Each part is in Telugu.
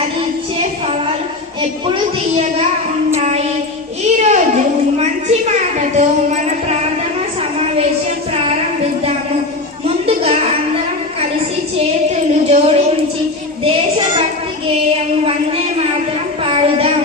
అది ఇచ్చే ఫలాలు ఎప్పుడు తీయగా ఉంటాయి. ఈ రోజు మంచి మాటతో మన ప్రార్థన సమావేశం ప్రారంభిద్దాము. ముందుగా అందరం కలిసి చేతులు జోడించి దేశభక్తి గేయం వందే మాతరం పాడుదాం.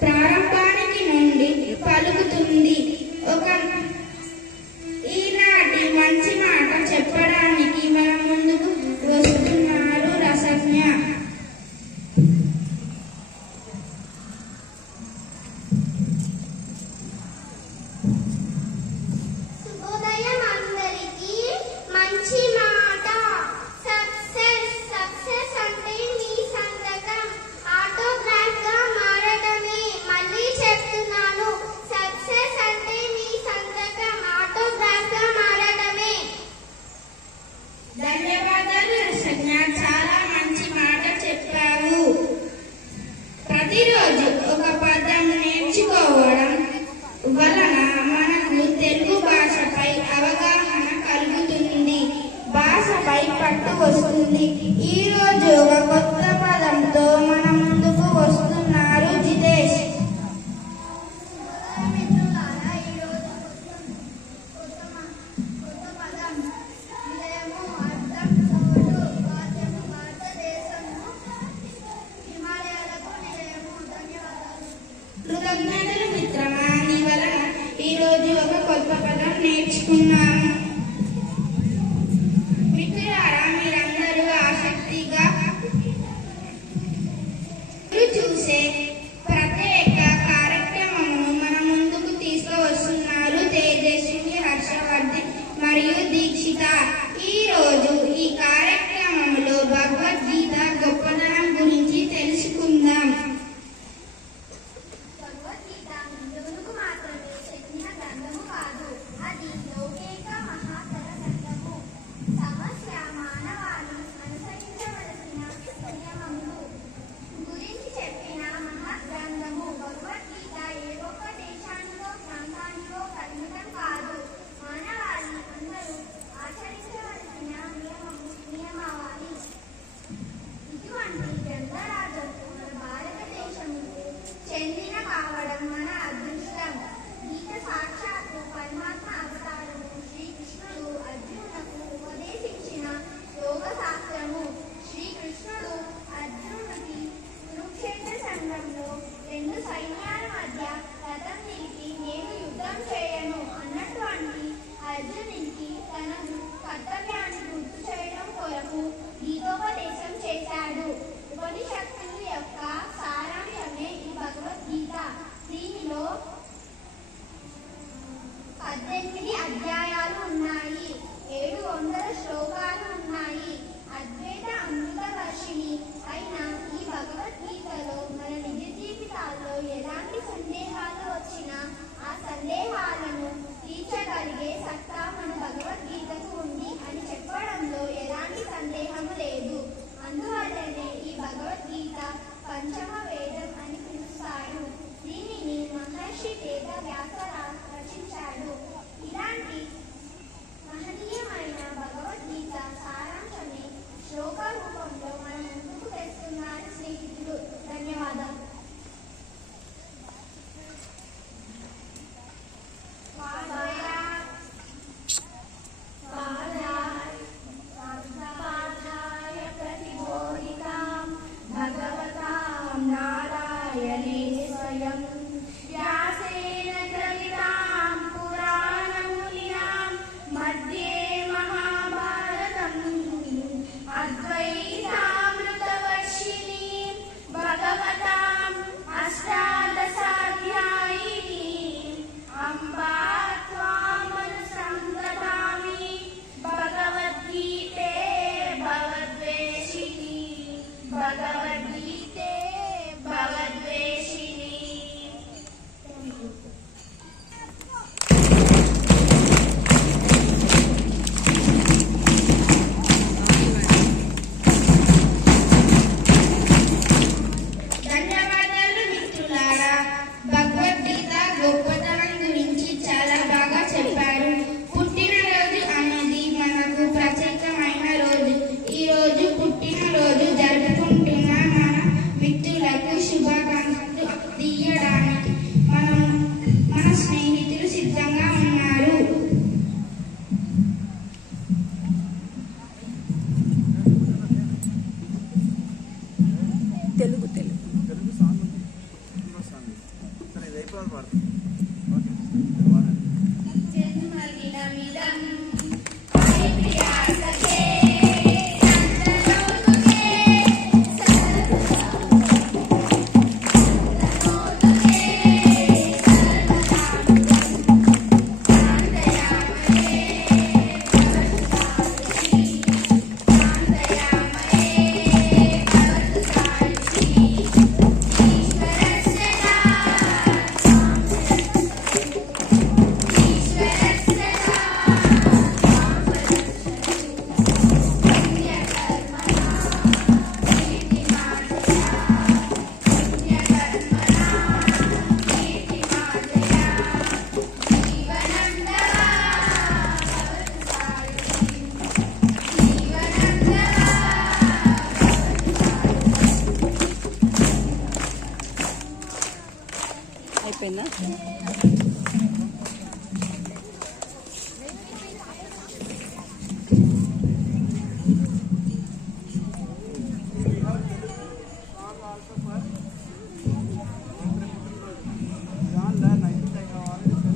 ప్రారంభానికి నుండి పలుకుతుంది. ఈనాటి మంచి మాట చెప్పడానికి మన ముందుకు వస్తున్నారు రసజ్ఞ. శుభోదయం అందరికీ. మంచి మాట సక్సెస్ అంటే మీ సంతకం ఆటోగ్రాఫ్ గా మారడమే. మళ్ళీ చెప్తున్నాను, సక్సెస్ అంటే మీ సంతకం ఆటోగ్రాఫ్ గా మారడమే. ధన్యవాదాలు రసజ్ఞ, చాలా మంచి మాట చెప్పావు. ప్రతిరోజు ఒక పదం నేర్చుకోవడం వలన మనకు తెలుగు భాషపై అవగాహన కలుగుతుంది, భాషపై పట్టు వస్తుంది. ఈ రోజు ఒక కొత్త పదంతో మన ముందుకు వస్తున్నారు జితేష్. మిత్రులారా, ఈరోజు తెలుసుకున్నాము. మిత్రులారా, మీరందరూ ఆసక్తిగా చూసే ప్రత్యేక కార్యక్రమమును మన ముందుకు తీసుకువస్తున్నారు తేజస్విని, హర్షవర్ధన్ మరియు దీక్షిత. ఈ రోజు ఈ కార్యక్రమంలో భగవద్గీత గొప్పదనం గురించి తెలుసుకుందాం. భగవద్గీత హిందువులకు మాత్రమే చెందిన గ్రంథము కాదు, అది లౌకిక మహాతర గ్రంథము. సమస్య మానవాళి అనుసరించవలసిన నియమములు గురించి చెప్పిన మహాగ్రంథము. భగవద్గీత ఏ ఒక్క దేశానికో ప్రాంతానికో పరిమితం కాదు. మానవాళి అందరూ ఆచరించవలసిన నియమావళి. ఇటువంటి గ్రంథరాజుకు మన భారతదేశముకు చెందిన కావడం మన అదృష్టం. గీత సాక్షాత్తు పరమాత్మ అవతారము. శ్రీకృష్ణుడు అర్జునులకు ఉపదేశించిన యోగ శాస్త్రము. శ్రీకృష్ణుడు అర్జునుడికి కురుక్షేత్ర సంఘంలో రెండు సైన్యాల మధ్య రథం నిలిపి నేను యుద్ధం చేయను అన్నటువంటి అర్జునునికి తన కర్తవ్యాన్ని గుర్తు చేయడం కొరకు గీతోపదేశం చేశాడు. ఉపనిషత్తుల యొక్క సారాంశమే ఈ భగవద్గీత. దీనిలో 18 అధ్యాయాలు ఉన్నాయి, 700 శ్లోకాలు ఉన్నాయి. అద్వైత అమృతవర్షిణి అయిన ఈ భగవద్గీతలో మన నిజ జీవితాల్లో ఎలాంటి సందేహాలు వచ్చినా ఆ సందేహాలను తీర్చగలిగే సత్తా మన భగవద్గీతకు ఉంది అని చెప్పడంలో ఎలాంటి సందేహము లేదు. అందువల్లనే ఈ భగవద్గీత పంచమ వేదం అని పిలుస్తారు. దీనిని మహర్షి వేదవ్యాస రచించాడు. ఇలాంటి మహనీయమైన భగవద్గీత సారాంశమే శ్లోక రూపంలో మన ముందుకు తెస్తున్నారు స్నేహితులు. ధన్యవాదాలు. ధన్యవాదాలు మిత్రులారా. భగవద్గీత గొప్పతనం గురించి చాలా బాగా చెప్పారు. పుట్టినరోజు అనేది మనకు ప్రత్యేకమైన రోజు. ఈ రోజు పుట్టినరోజు జరుపుకుంటున్న మన మిత్రులకు శుభాకాంక్షలు తీయడానికి మన స్నేహితులు సిద్ధంగా ఉన్నారు. తెలుగు సాంగ్ సరే ఇది అయిపోవాలి పాడుతుంది. జన్మదినమిదం అయిపోయిందా? John, 19 I have already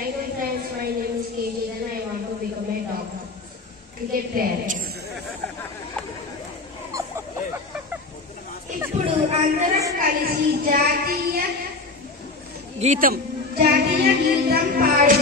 Hello friends, my name is KJ and I want to become a doctor. Cricket player. ఇప్పుడు అందరం కలిసి జాతీయ గీతం గీతం పాడు